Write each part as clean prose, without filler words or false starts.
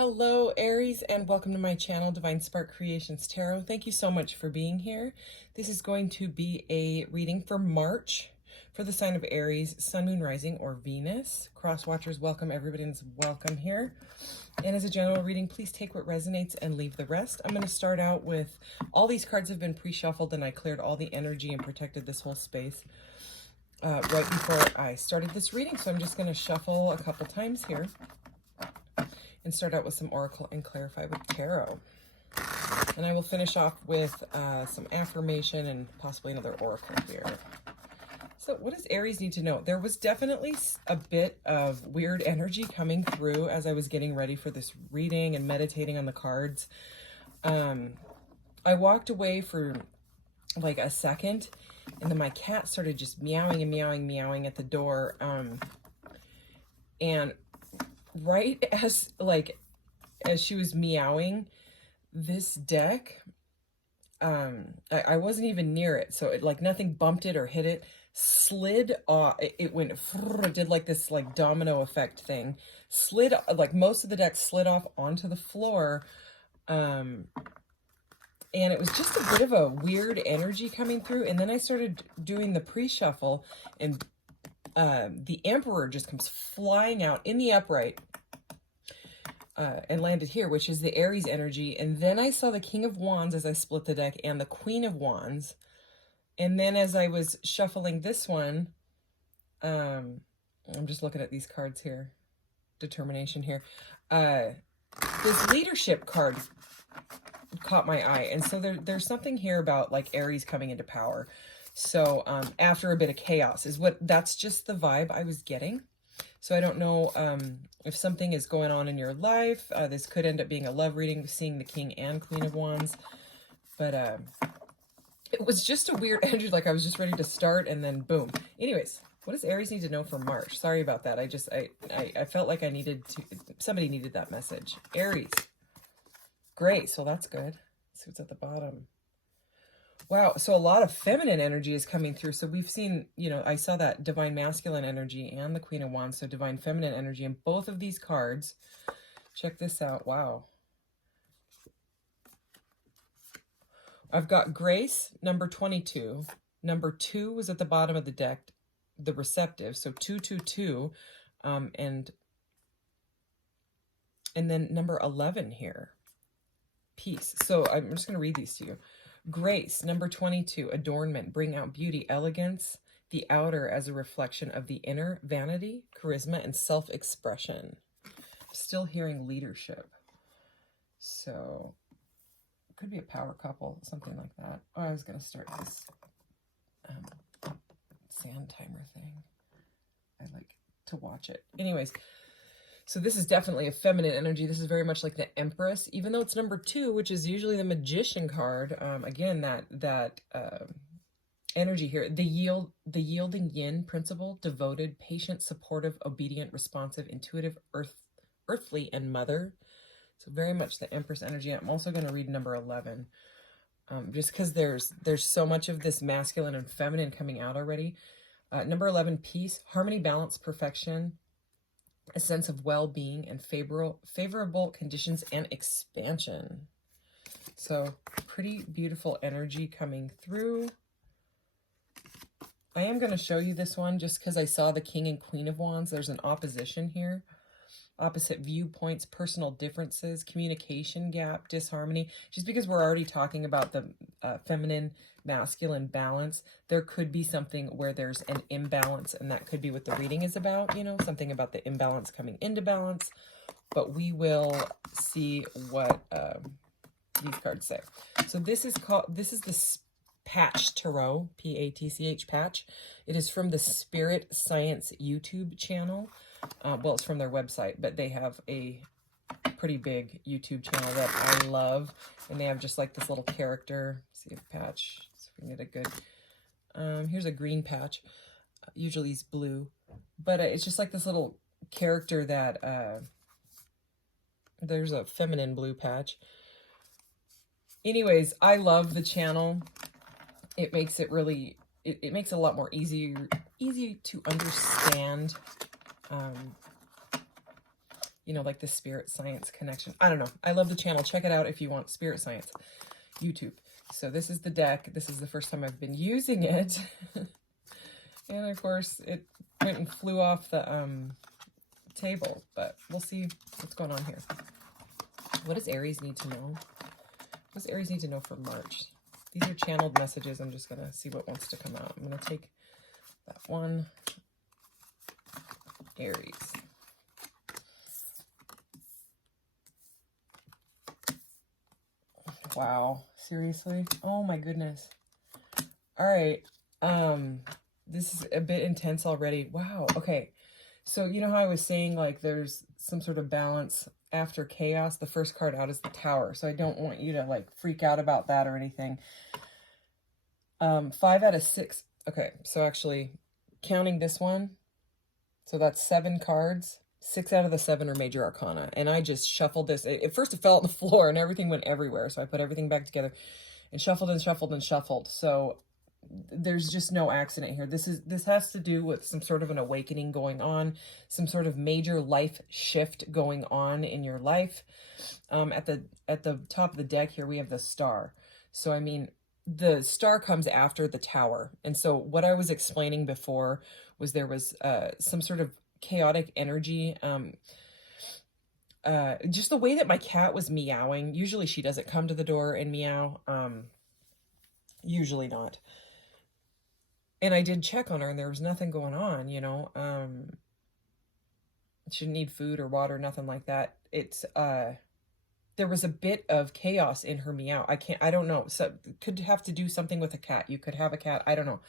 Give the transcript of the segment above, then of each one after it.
Hello, Aries, and welcome to my channel, Divine Spark Creations Tarot. Thank you so much for being here. This is going to be a reading for March for the sign of Aries, Sun, Moon, Rising, or Venus. Cross watchers, welcome. Everybody's welcome here. And as a general reading, please take what resonates and leave the rest. I'm going to start out with, all these cards have been pre-shuffled and I cleared all the energy and protected this whole space right before I started this reading. So I'm just going to shuffle a couple times here and start out with some Oracle and Clarify with Tarot. And I will finish off with some affirmation and possibly another Oracle here. So what does Aries need to know? There was definitely a bit of weird energy coming through as I was getting ready for this reading and meditating on the cards. I walked away for like a second, and then my cat started just meowing and meowing, meowing at the door. And right as she was meowing, this deck, I wasn't even near it, so it, like, nothing bumped it or hit it, slid off. It went, it did like this like domino effect thing, slid, like most of the deck slid off onto the floor. And it was just a bit of a weird energy coming through. And then I started doing the pre-shuffle, and the Emperor just comes flying out in the upright and landed here, which is the Aries energy. And then I saw the King of Wands as I split the deck and the Queen of Wands. And then as I was shuffling this one, I'm just looking at these cards here, determination here. This leadership card caught my eye. And so there's something here about like Aries coming into power. So after a bit of chaos that's just the vibe I was getting. So I don't know if something is going on in your life. This could end up being a love reading, seeing the King and Queen of Wands. But it was just a weird energy, like I was just ready to start and then boom. Anyways, what does Aries need to know for March? Sorry about that. I felt like somebody needed that message. Aries. Great, so that's good. Let's see what's at the bottom. Wow, so a lot of feminine energy is coming through. So we've seen, I saw that divine masculine energy and the Queen of Wands, so divine feminine energy in both of these cards. Check this out. Wow. I've got Grace, number 22. Number 2 was at the bottom of the deck, the receptive, so 222, and then number 11 here, peace. So I'm just going to read these to you. Grace, number 22, adornment, bring out beauty, elegance, the outer as a reflection of the inner, vanity, charisma, and self-expression. Still hearing leadership. So, could be a power couple, something like that. Oh, I was going to start this sand timer thing. I like to watch it. Anyways, so this is definitely a feminine energy. This is very much like the Empress, even though it's number 2, which is usually the Magician card. Again, that energy here, the yielding yin principle, devoted, patient, supportive, obedient, responsive, intuitive, earthly, and mother. So very much the Empress energy. I'm also going to read number 11, just because there's so much of this masculine and feminine coming out already. Number 11, peace, harmony, balance, perfection, a sense of well-being, and favorable conditions and expansion. So pretty beautiful energy coming through. I am going to show you this one just because I saw the King and Queen of Wands. There's an opposition here. Opposite viewpoints, personal differences, communication gap, disharmony. Just because we're already talking about the feminine, masculine balance, there could be something where there's an imbalance, and that could be what the reading is about, something about the imbalance coming into balance. But we will see what these cards say. So this is the Patch Tarot, P-A-T-C-H, Patch. It is from the Spirit Science YouTube channel. Well, it's from their website, but they have a pretty big YouTube channel that I love. And they have just like this little character. Let's see if Patch, so we can get a good, here's a green patch. Usually it's blue, but it's just like this little character that, there's a feminine blue patch. Anyways, I love the channel. It makes it really, it makes it a lot more easy to understand. you know, like the spirit science connection. I don't know. I love the channel. Check it out if you want spirit science. YouTube. So this is the deck. This is the first time I've been using it. And of course it went and flew off the table, but we'll see what's going on here. What does Aries need to know? What does Aries need to know for March? These are channeled messages. I'm just going to see what wants to come out. I'm going to take that one. Aries. Wow. Seriously? Oh my goodness. All right. This is a bit intense already. Wow. Okay. So you know how I was saying, like, there's some sort of balance after chaos? The first card out is the Tower. So I don't want you to, like, freak out about that or anything. 5 out of 6. Okay. So actually, counting this one, so that's 7 cards. 6 out of the 7 are major arcana. And I just shuffled this. At first it fell on the floor and everything went everywhere. So I put everything back together and shuffled and shuffled and shuffled. So there's just no accident here. This has to do with some sort of an awakening going on, some sort of major life shift going on in your life. At the top of the deck here, we have the Star. So, I mean, the Star comes after the Tower. And so what I was explaining before was there was some sort of chaotic energy. Just the way that my cat was meowing. Usually she doesn't come to the door and meow. Usually not. And I did check on her and there was nothing going on, you know. She didn't need food or water, nothing like that. It's there was a bit of chaos in her meow. I don't know. So could have to do something with a cat. You could have a cat. I don't know.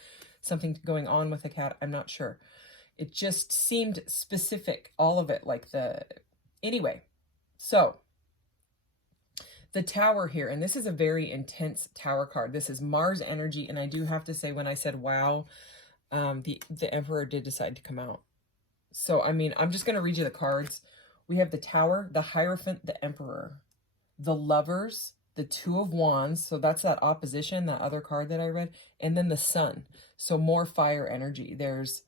Something going on with a cat. I'm not sure. It just seemed specific, all of it, like anyway. So the Tower here, and this is a very intense Tower card. This is Mars energy, and I do have to say, when I said wow, the Emperor did decide to come out. So, I mean, I'm just going to read you the cards. We have the Tower, the Hierophant, the Emperor, the Lovers, the Two of Wands, so that's that opposition, that other card that I read, and then the Sun. So more fire energy. There's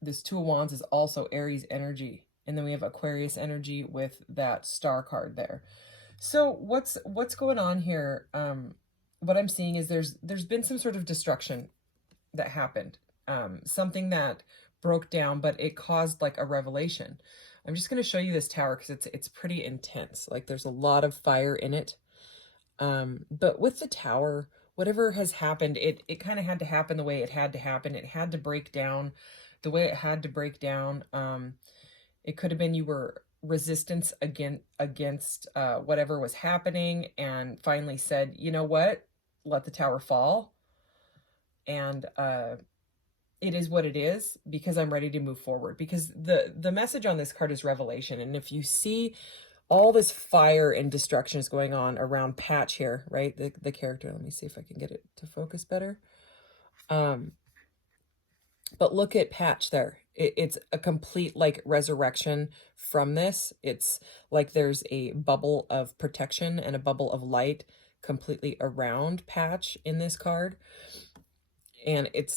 this Two of Wands is also Aries energy. And then we have Aquarius energy with that Star card there. So what's going on here? What I'm seeing is there's been some sort of destruction that happened. Something that broke down, but it caused like a revelation. I'm just going to show you this Tower because it's pretty intense. Like there's a lot of fire in it. But with the Tower, whatever has happened, it kind of had to happen the way it had to happen. It had to break down the way it had to break down. It could have been you were resistance against whatever was happening and finally said, you know what, let the Tower fall. And it is what it is because I'm ready to move forward. Because the message on this card is revelation. And if you see all this fire and destruction is going on around Patch here, right? The character, let me see if I can get it to focus better. But look at Patch there. It's a complete like resurrection from this. It's like there's a bubble of protection and a bubble of light completely around Patch in this card. And it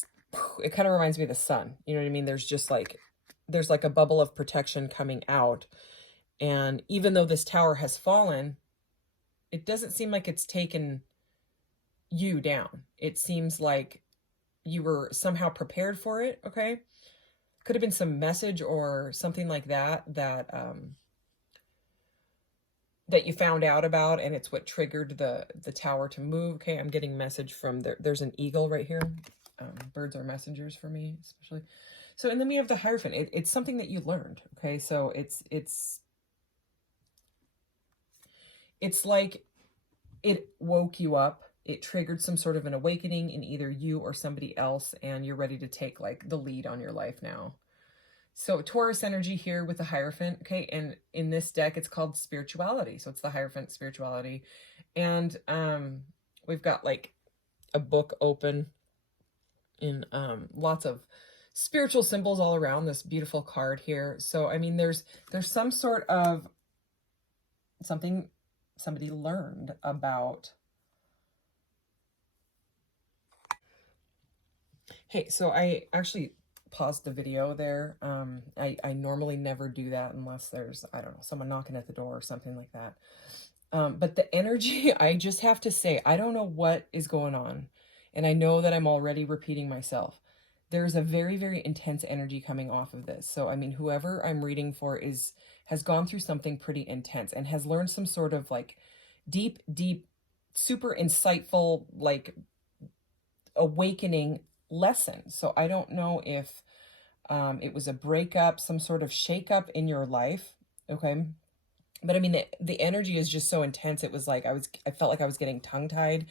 kind of reminds me of the sun. You know what I mean? There's just like, there's like a bubble of protection coming out. And even though this Tower has fallen, it doesn't seem like it's taken you down. It seems like you were somehow prepared for it, okay? Could have been some message or something like that that you found out about, and it's what triggered the Tower to move. Okay, I'm getting message from there's an eagle right here. Birds are messengers for me, especially. So, and then we have the Hierophant. It's something that you learned, okay? So it's like it woke you up. It triggered some sort of an awakening in either you or somebody else, and you're ready to take like the lead on your life now. So Taurus energy here with the Hierophant, okay? And in this deck, it's called spirituality. So it's the Hierophant spirituality. And we've got like a book open in lots of spiritual symbols all around this beautiful card here. So, I mean, there's some sort of something somebody learned about. Hey, so I actually paused the video there. I normally never do that unless there's, I don't know, someone knocking at the door or something like that. But the energy, I just have to say, I don't know what is going on. And I know that I'm already repeating myself. There's a very, very intense energy coming off of this. So, I mean, whoever I'm reading for has gone through something pretty intense and has learned some sort of like deep, deep, super insightful, like awakening lesson. So I don't know if it was a breakup, some sort of shakeup in your life. Okay. But I mean, the energy is just so intense. It was like, I felt like I was getting tongue tied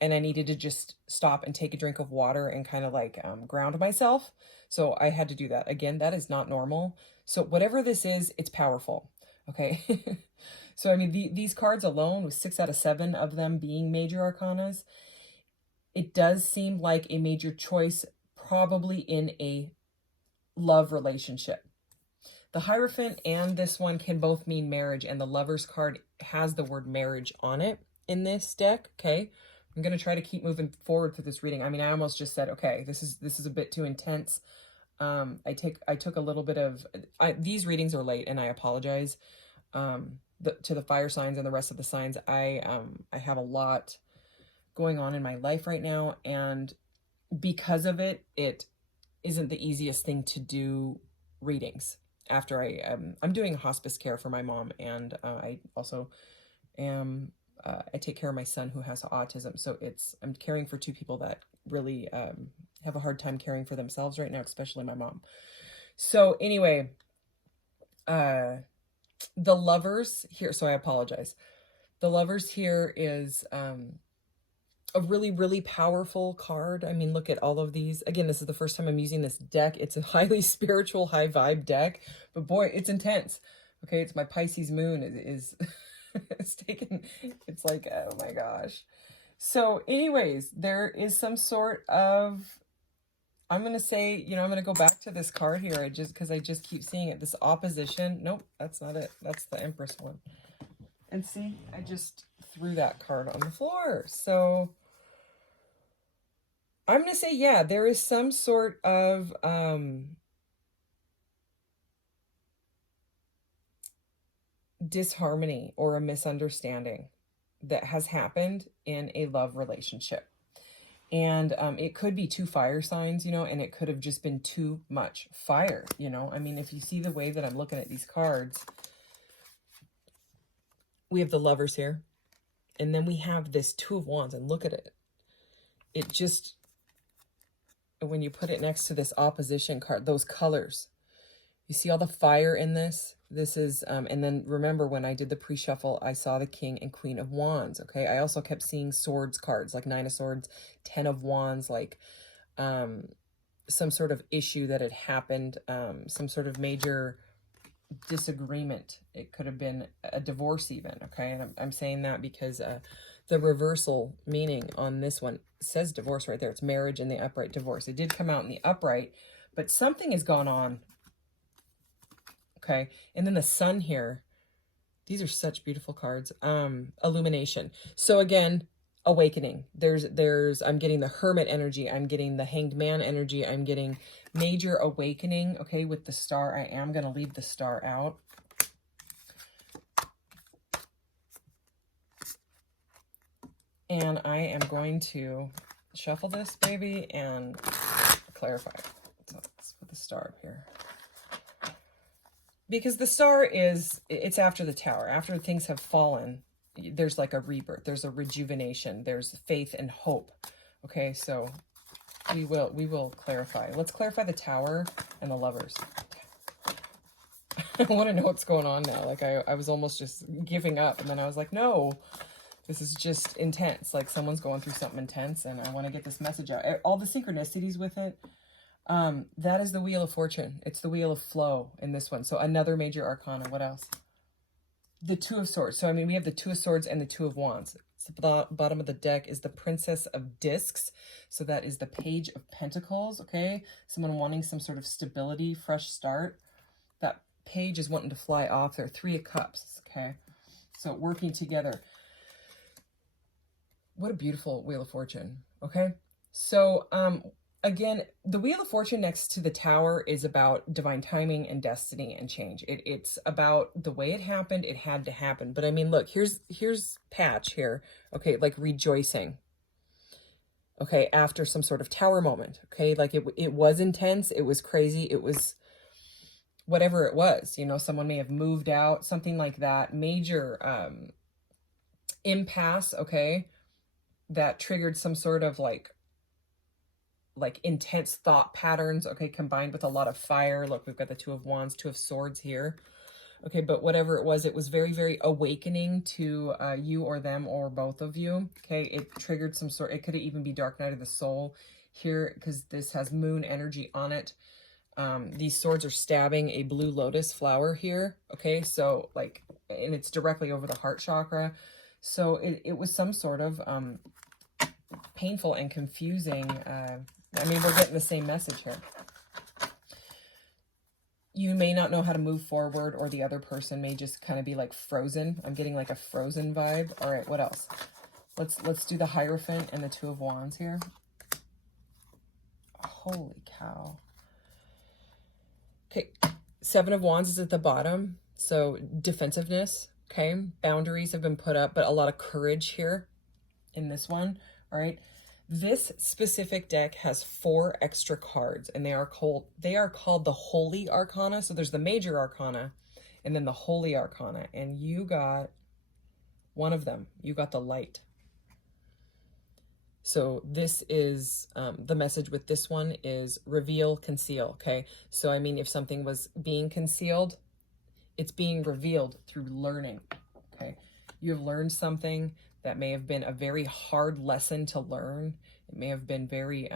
and I needed to just stop and take a drink of water and kind of like ground myself. So I had to do that. Again, that is not normal. So whatever this is, it's powerful. Okay. So, I mean, these cards alone, with 6 out of 7 of them being major arcanas, it does seem like a major choice, probably in a love relationship. The Hierophant and this one can both mean marriage, and the Lover's card has the word marriage on it in this deck, okay? I'm going to try to keep moving forward through this reading. I mean, I almost just said, okay, this is a bit too intense. I took a little bit of... these readings are late, and I apologize. To the fire signs and the rest of the signs, I have a lot going on in my life right now, and because of it, it isn't the easiest thing to do readings after I'm doing hospice care for my mom, and I also am I take care of my son who has autism, so I'm caring for 2 people that really have a hard time caring for themselves right now, especially my mom. So anyway, the Lovers here, so I apologize. The Lovers here is a really, really powerful card. I mean, look at all of these. Again, this is the first time I'm using this deck. It's a highly spiritual, high vibe deck, but boy, it's intense. Okay, it's my Pisces moon is it's like, oh my gosh. So anyways, there is some sort of, I'm going to say, you know, I'm going to go back to this card here. Because I just keep seeing it. This opposition. Nope, that's not it. That's the Empress one. And see, I just threw that card on the floor. So I'm going to say, yeah, there is some sort of disharmony or a misunderstanding that has happened in a love relationship. And it could be 2 fire signs, you know, and it could have just been too much fire, you know. I mean, if you see the way that I'm looking at these cards, we have the Lovers here. And then we have this 2 of Wands, and look at it. It just, when you put it next to this opposition card, those colors, you see all the fire in this? This is, and then remember when I did the pre-shuffle, I saw the King and Queen of Wands, okay? I also kept seeing swords cards, like 9 of Swords, 10 of Wands, like some sort of issue that had happened, some sort of major disagreement. It could have been a divorce even, okay? And I'm saying that because the reversal meaning on this one says divorce right there. It's marriage and the upright divorce. It did come out in the upright, but something has gone on. Okay, and then the Sun here. These are such beautiful cards. Illumination. So again, awakening. I'm getting the Hermit energy. I'm getting the Hanged Man energy. I'm getting major awakening. Okay, with the Star, I am going to leave the Star out. And I am going to shuffle this baby and clarify. So let's put the Star up here. Because the Star it's after the Tower. After things have fallen, there's like a rebirth. There's a rejuvenation. There's faith and hope. Okay, so we will clarify. Let's clarify the Tower and the Lovers. I want to know what's going on now. Like I was almost just giving up, and then I was like, no, this is just intense. Like someone's going through something intense, and I want to get this message out. All the synchronicities with it. That is the Wheel of Fortune. It's the Wheel of Flow in this one. So another major arcana. What else? The 2 of Swords. So, I mean, we have the 2 of Swords and the 2 of Wands. So the bottom of the deck is the Princess of Discs. So that is the Page of Pentacles, okay? Someone wanting some sort of stability, fresh start. That page is wanting to fly off there. 3 of Cups, okay? So working together. What a beautiful Wheel of Fortune, okay? So, again, the Wheel of Fortune next to the Tower is about divine timing and destiny and change. It's about the way it happened. It had to happen. But I mean, look, here's Patch here. Okay, like rejoicing. Okay, after some sort of tower moment. Okay, like it was intense. It was crazy. It was whatever it was. You know, someone may have moved out, something like that. Major impasse. Okay, that triggered some sort of like intense thought patterns, okay, combined with a lot of fire. Look, we've got the Two of Wands, Two of Swords here. Okay, but whatever it was very, very awakening to you or them or both of you. Okay, it triggered some sort, it could even be Dark Night of the Soul here because this has moon energy on it. These swords are stabbing a blue lotus flower here. Okay, so like, and it's directly over the heart chakra. So it was some sort of painful and confusing. I mean, we're getting the same message here. You may not know how to move forward, or the other person may just kind of be like frozen. I'm getting like a frozen vibe. All right, what else? Let's do the Hierophant and the Two of Wands here. Holy cow. Okay, Seven of Wands is at the bottom. So defensiveness, okay? Boundaries have been put up, but a lot of courage here in this one. All right. This specific deck has 4 extra cards, and they are called the Holy Arcana. So there's the Major Arcana and then the Holy Arcana, and you got one of them. You got the Light. So this is the message with this one is reveal, conceal. Okay. So I mean, if something was being concealed, it's being revealed through learning. Okay. You have learned something that may have been a very hard lesson to learn. It may have been very,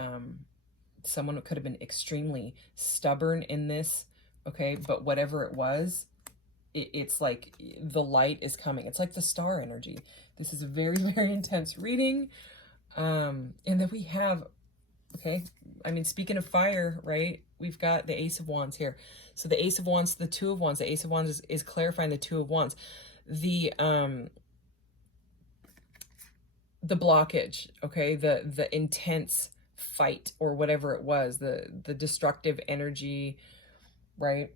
someone could have been extremely stubborn in this, okay? But whatever it was, it's like the light is coming. It's like the star energy. This is a very, very intense reading. And then we have, okay, I mean, speaking of fire, right? We've got the Ace of Wands here. So the Ace of Wands, the Two of Wands, the Ace of Wands is clarifying the Two of Wands. The blockage, okay, the intense fight or whatever it was, the destructive energy, right?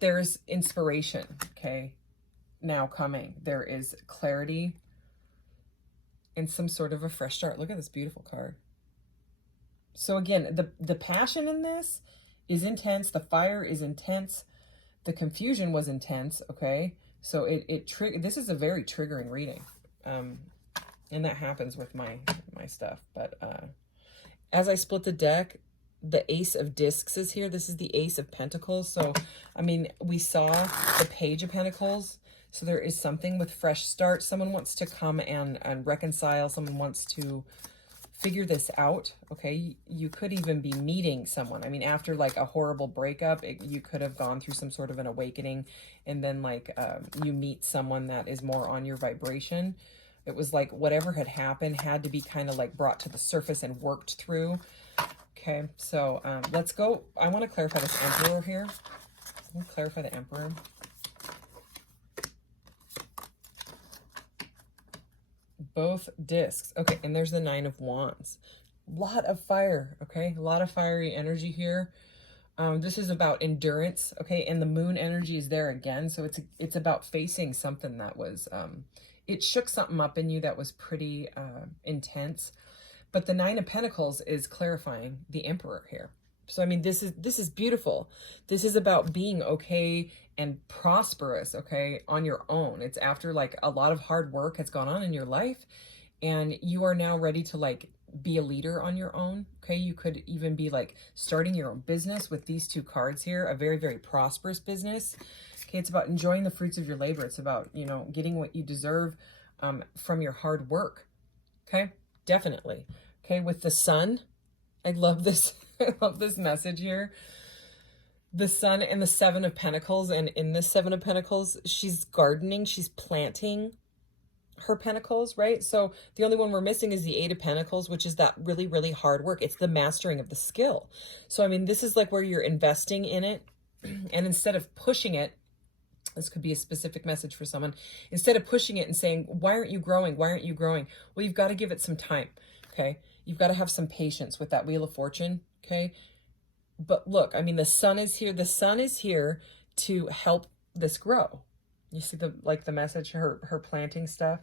There's inspiration, okay, now coming. There is clarity and some sort of a fresh start. Look at this beautiful card. So again, the passion in this is intense. The fire is intense. The confusion was intense, okay? So this is a very triggering reading. And that happens with my stuff. But as I split the deck, the Ace of Discs is here. This is the Ace of Pentacles. So, I mean, we saw the Page of Pentacles. So there is something with fresh start. Someone wants to come and reconcile. Someone wants to figure this out, okay? You could even be meeting someone. I mean, after like a horrible breakup, you could have gone through some sort of an awakening, and then like you meet someone that is more on your vibration. It was like whatever had happened had to be kind of like brought to the surface and worked through. Okay, so let's go. I want to clarify this Emperor here. I want to clarify the Emperor. Both discs. Okay, and there's the Nine of Wands. Lot of fire, okay? A lot of fiery energy here. This is about endurance, okay? And the moon energy is there again. So it's about facing something that was, it shook something up in you that was pretty intense. But the Nine of Pentacles is clarifying the Emperor here. So, I mean, this is beautiful. This is about being okay and prosperous, okay, on your own. It's after like a lot of hard work has gone on in your life, and you are now ready to like be a leader on your own, okay? You could even be like starting your own business with these two cards here, a very, very prosperous business. Okay, it's about enjoying the fruits of your labor. It's about, you know, getting what you deserve from your hard work, okay? Definitely. Okay, with the Sun, I love this. I love this message here. The Sun and the Seven of Pentacles, and in this Seven of Pentacles, she's gardening, she's planting her pentacles, right? So the only one we're missing is the Eight of Pentacles, which is that really, really hard work. It's the mastering of the skill. So, I mean, this is like where you're investing in it, and instead of pushing it, this could be a specific message for someone, instead of pushing it and saying, why aren't you growing? Why aren't you growing? Well, you've got to give it some time, okay? You've got to have some patience with that Wheel of Fortune, okay? But look, I mean, the sun is here. The sun is here to help this grow. You see the, like the message, her planting stuff.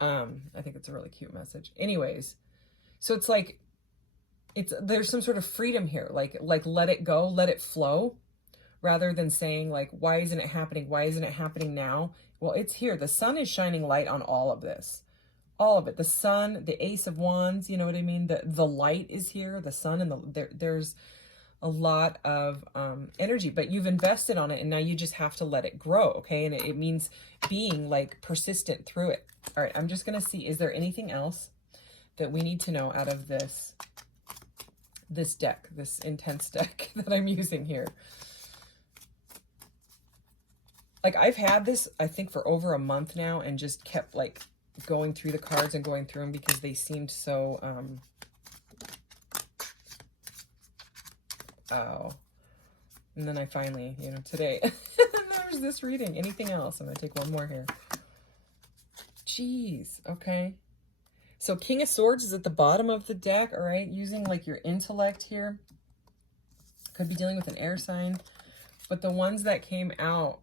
I think it's a really cute message. Anyways, so it's like, there's some sort of freedom here, like let it go, let it flow, rather than saying like, why isn't it happening? Why isn't it happening now? Well, it's here. The sun is shining light on all of this. All of it. The sun, the Ace of Wands, you know what I mean? The light is here, the sun, and there's a lot of energy, but you've invested on it, and now you just have to let it grow, okay? And it means being like persistent through it. All right, I'm just going to see, is there anything else that we need to know out of this deck, this intense deck that I'm using here? Like, I've had this, I think, for over a month now, and just kept like going through the cards and going through them because they seemed so oh, and then I finally, you know, today there's this reading. Anything else? I'm gonna take one more here. Jeez. Okay, so King of Swords is at the bottom of the deck. All right, using like your intellect here. Could be dealing with an air sign, but the ones that came out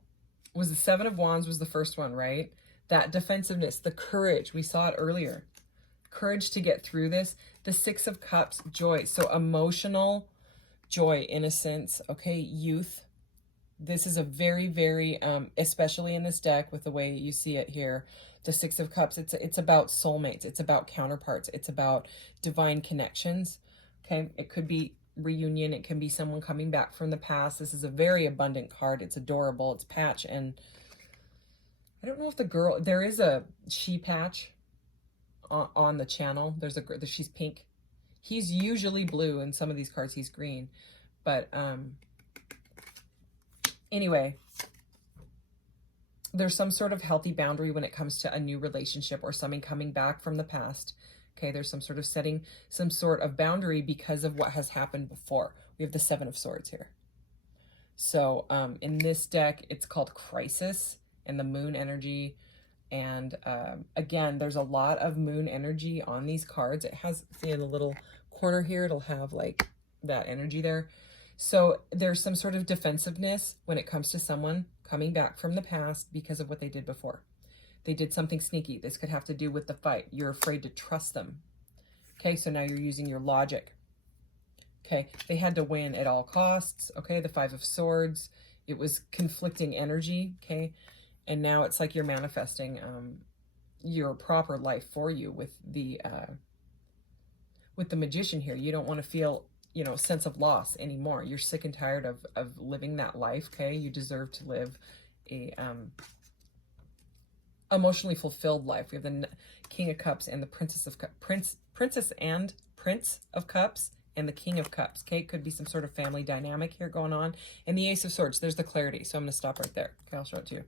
was the Seven of Wands was the first one, right? That defensiveness, the courage, we saw it earlier. Courage to get through this. The Six of Cups, joy. So emotional joy, innocence, okay, youth. This is a very, very, especially in this deck with the way you see it here, the Six of Cups, it's about soulmates. It's about counterparts. It's about divine connections, okay? It could be reunion. It can be someone coming back from the past. This is a very abundant card. It's adorable. It's Patch, and I don't know if the girl, there is a she Patch on the channel. There's a girl, she's pink. He's usually blue. In some of these cards, he's green. But anyway, there's some sort of healthy boundary when it comes to a new relationship or something coming back from the past. Okay, there's some sort of setting some sort of boundary because of what has happened before. We have the Seven of Swords here. So in this deck, it's called Crisis, and the moon energy. And again, there's a lot of moon energy on these cards. It has, see in the little corner here, it'll have like that energy there. So there's some sort of defensiveness when it comes to someone coming back from the past because of what they did before. They did something sneaky. This could have to do with the fight. You're afraid to trust them. Okay, so now you're using your logic. Okay, they had to win at all costs. Okay, the Five of Swords. It was conflicting energy. Okay, and now it's like you're manifesting your proper life for you with the Magician here. You don't want to feel, you know, sense of loss anymore. You're sick and tired of living that life. Okay, you deserve to live a emotionally fulfilled life. We have the King of Cups and the Princess of Cups, Princess and Prince of Cups, and the King of Cups. Okay, could be some sort of family dynamic here going on. And the Ace of Swords, there's the clarity. So I'm going to stop right there. Okay, I'll show it to you.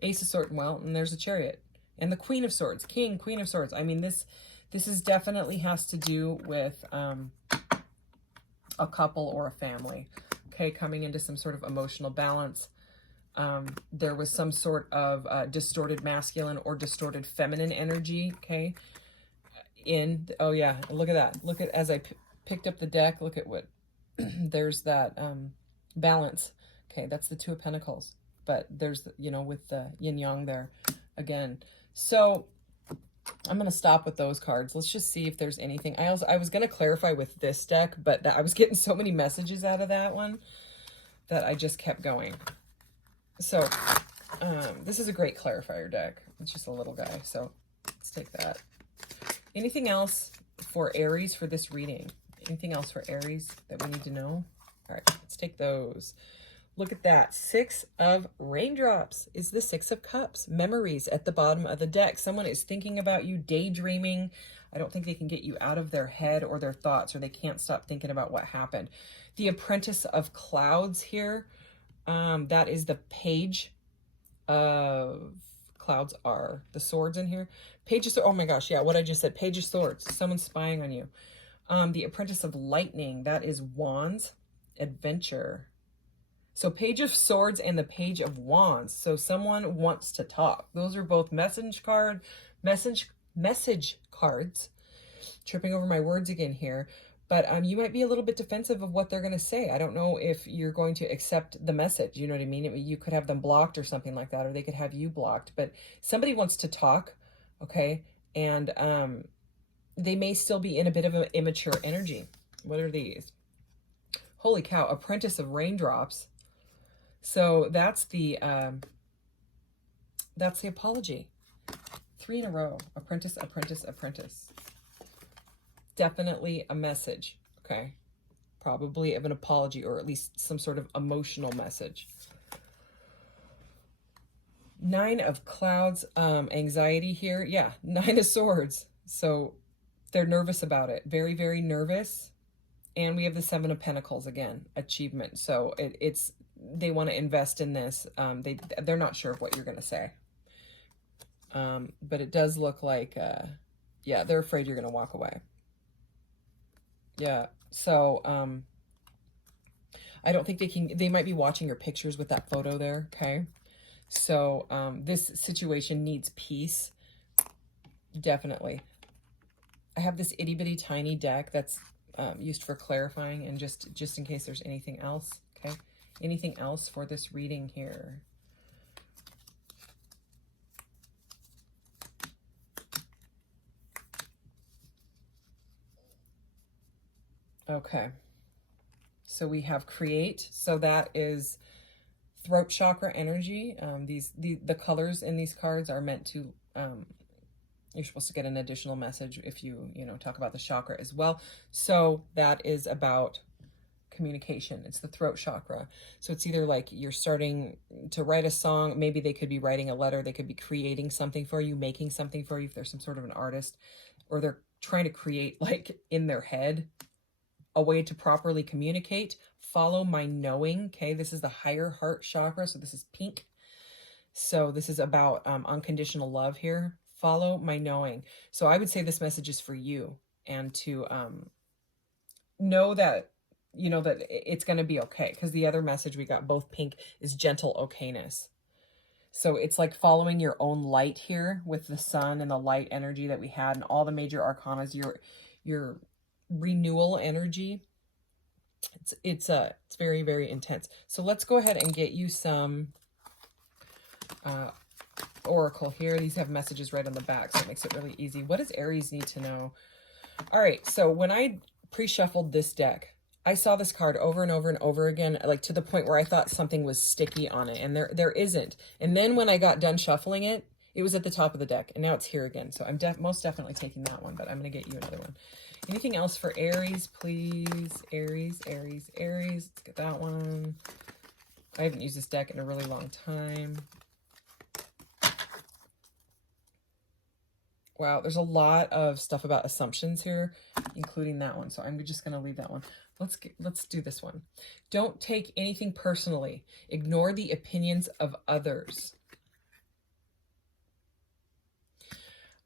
Ace of Swords, well, and there's a Chariot. And the Queen of Swords, King, Queen of Swords. I mean, this is definitely has to do with a couple or a family. Okay, coming into some sort of emotional balance. There was some sort of distorted masculine or distorted feminine energy, okay? Oh yeah, look at that. Look at, as I picked up the deck, look at what, there's that balance. Okay, that's the Two of Pentacles. But there's, you know, with the yin yang there again. So I'm going to stop with those cards. Let's just see if there's anything. I was going to clarify with this deck, but I was getting so many messages out of that one that I just kept going. So this is a great clarifier deck. It's just a little guy. So let's take that. Anything else for Aries for this reading? Anything else for Aries that we need to know? All right, let's take those. Look at that. Six of Raindrops is the Six of Cups. Memories at the bottom of the deck. Someone is thinking about you, daydreaming. I don't think they can get you out of their head or their thoughts, or they can't stop thinking about what happened. The Apprentice of Clouds here. That is the Page of Clouds are the swords in here. Page of Swords. Oh my gosh, yeah, what I just said. Page of Swords. Someone's spying on you. The Apprentice of Lightning. That is Wands. Adventure. So Page of Swords and the Page of Wands. So someone wants to talk. Those are both message cards. tripping over my words again here. But you might be a little bit defensive of what they're going to say. I don't know if you're going to accept the message. You know what I mean? You could have them blocked or something like that, or they could have you blocked. But somebody wants to talk, okay? And they may still be in a bit of an immature energy. What are these? Holy cow, Apprentice of Raindrops. So that's the apology. 3 in a row. Apprentice, apprentice, apprentice. Definitely a message, okay? Probably of an apology, or at least some sort of emotional message. 9 of Clouds, anxiety here. Yeah, 9 of Swords. So they're nervous about it. Very, very nervous. And we have the 7 of Pentacles again, achievement. So it's they want to invest in this. They're not sure of what you're going to say. But it does look like, yeah, they're afraid you're going to walk away. Yeah. So, I don't think they might be watching your pictures with that photo there. Okay. So, this situation needs peace. Definitely. I have this itty bitty tiny deck that's, used for clarifying, and just in case there's anything else. Okay. Anything else for this reading here? Okay. So we have create. So that is throat chakra energy. The colors in these cards are meant to, you're supposed to get an additional message if you talk about the chakra as well. So that is about communication. It's the throat chakra. So it's either like you're starting to write a song. Maybe they could be writing a letter. They could be creating something for you, making something for you if there's some sort of an artist, or they're trying to create, like, in their head, a way to properly communicate. Follow my knowing. Okay, this is the higher heart chakra. So this is pink. So this is about unconditional love here. Follow my knowing. So I would say this message is for you, and to know that, that it's going to be okay. Because the other message we got, both pink, is gentle okayness. So it's like following your own light here with the sun and the light energy that we had and all the major arcanas, your renewal energy. It's very, very intense. So let's go ahead and get you some oracle here. These have messages right on the back, so it makes it really easy. What does Aries need to know? All right, so when I pre-shuffled this deck, I saw this card over and over and over again, like to the point where I thought something was sticky on it, and there isn't. And then when I got done shuffling it, it was at the top of the deck, and now it's here again. So I'm most definitely taking that one, but I'm going to get you another one. Anything else for Aries, please? Aries, Aries, Aries. Let's get that one. I haven't used this deck in a really long time. Wow, there's a lot of stuff about assumptions here, including that one. So I'm just going to leave that one. Let's do this one. Don't take anything personally. Ignore the opinions of others.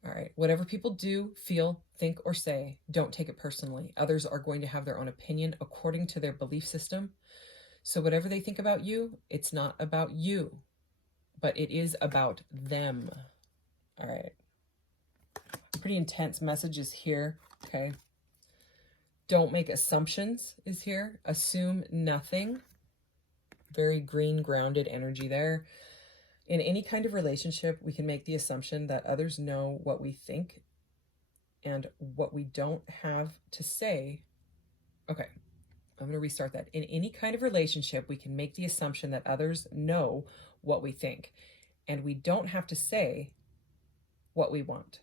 All right. Whatever people do, feel, think, or say, don't take it personally. Others are going to have their own opinion according to their belief system. So whatever they think about you, it's not about you, but it is about them. All right. Pretty intense messages here. Okay. Don't make assumptions is here. Assume nothing. Very green, grounded energy there. In any kind of relationship, we can make the assumption that others know what we think and what we don't have to say. Okay, I'm going to restart that. In any kind of relationship, we can make the assumption that others know what we think, and we don't have to say what we want.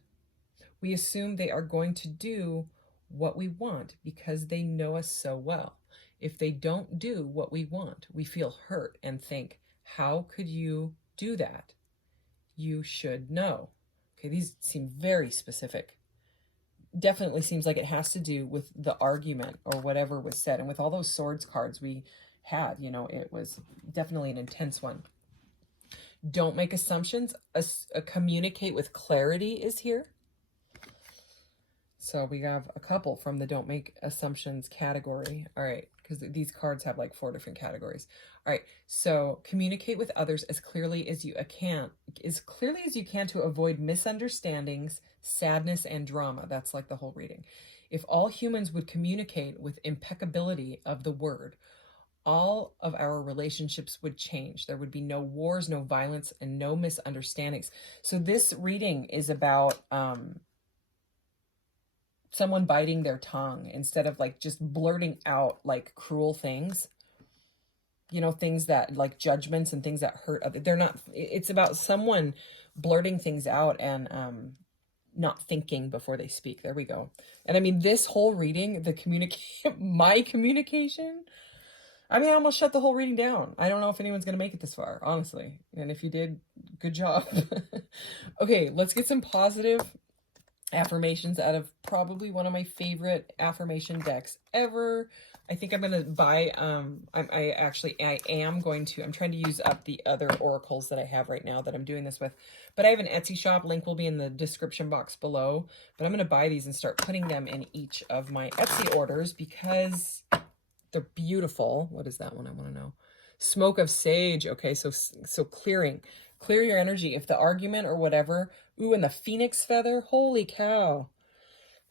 We assume they are going to do what we want because they know us so well. If they don't do what we want, we feel hurt and think, how could you do that? You should know. Okay, these seem very specific. Definitely seems like it has to do with the argument or whatever was said. And with all those swords cards we had, it was definitely an intense one. Don't make assumptions. Communicate with clarity is here. So we have a couple from the don't make assumptions category. All right. because these cards have like 4 different categories. All right, so communicate with others as clearly as you can, to avoid misunderstandings, sadness, and drama. That's like the whole reading. If all humans would communicate with impeccability of the word, all of our relationships would change. There would be no wars, no violence, and no misunderstandings. So this reading is about someone biting their tongue instead of like just blurting out like cruel things, you know, things that like judgments and things that hurt other. They're not, it's about someone blurting things out and not thinking before they speak. There we go. And I mean, this whole reading, my communication, I mean, I almost shut the whole reading down. I don't know if anyone's going to make it this far, honestly. And if you did, good job. Okay, let's get some positive affirmations out of probably one of my favorite affirmation decks ever. I think I'm going to buy, I'm trying to use up the other oracles that I have right now that I'm doing this with. But I have an Etsy shop. Link will be in the description box below. But I'm going to buy these and start putting them in each of my Etsy orders because they're beautiful. What is that one? I want to know. Smoke of Sage. Okay, so clear your energy. If the argument or whatever, ooh, and the phoenix feather, holy cow.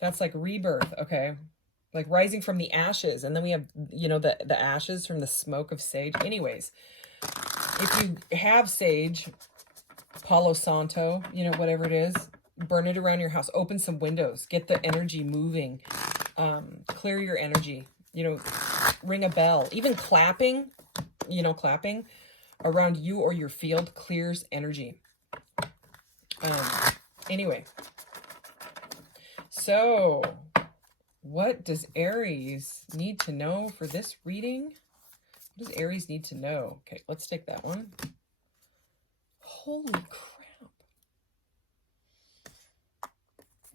That's like rebirth, okay? Like rising from the ashes. And then we have, you know, the ashes from the smoke of sage. Anyways, if you have sage, Palo Santo, you know, whatever it is, burn it around your house. Open some windows. Get the energy moving. Clear your energy. You know, ring a bell. Even clapping, you know, clapping around you or your field clears energy. Anyway, so what does Aries need to know for this reading? What does Aries need to know? Okay, let's take that one. Holy crap.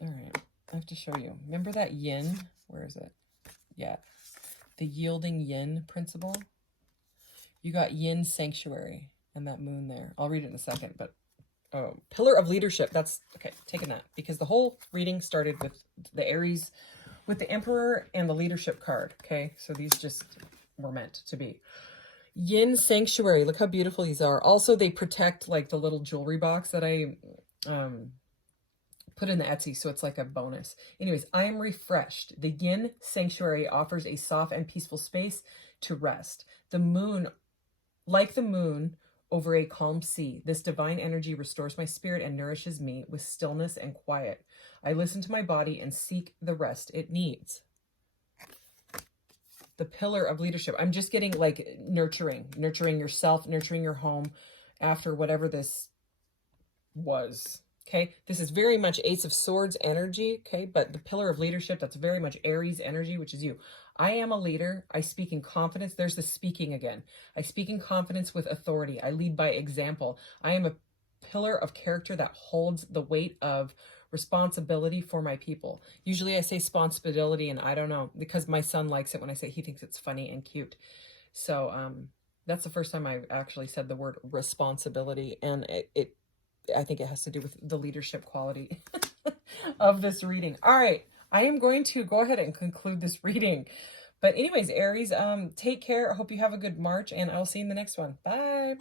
All right, I have to show you. Remember that yin? Where is it? Yeah, the yielding yin principle. You got yin sanctuary and that moon there. I'll read it in a second, but oh, pillar of leadership. That's okay, taking that because the whole reading started with the Aries, with the Emperor and the leadership card. Okay, so these just were meant to be. Yin sanctuary. Look how beautiful these are. Also, they protect like the little jewelry box that I put in the Etsy, so it's like a bonus. Anyways, I am refreshed. The yin sanctuary offers a soft and peaceful space to rest. The moon, like the moon over a calm sea, this divine energy restores my spirit and nourishes me with stillness and quiet. I listen to my body and seek the rest it needs. The pillar of leadership. I'm just getting like nurturing yourself, nurturing your home after whatever this was. Okay, this is very much Ace of Swords energy, okay, but the pillar of leadership, that's very much Aries energy, which is you. I am a leader. I speak in confidence. There's the speaking again. I speak in confidence with authority. I lead by example. I am a pillar of character that holds the weight of responsibility for my people. Usually I say sponsibility, and I don't know, because my son likes it when I say, he thinks it's funny and cute. So that's the first time I've actually said the word responsibility, and I think it has to do with the leadership quality of this reading. All right, I am going to go ahead and conclude this reading. But anyways, Aries, take care. I hope you have a good March, and I'll see you in the next one. Bye.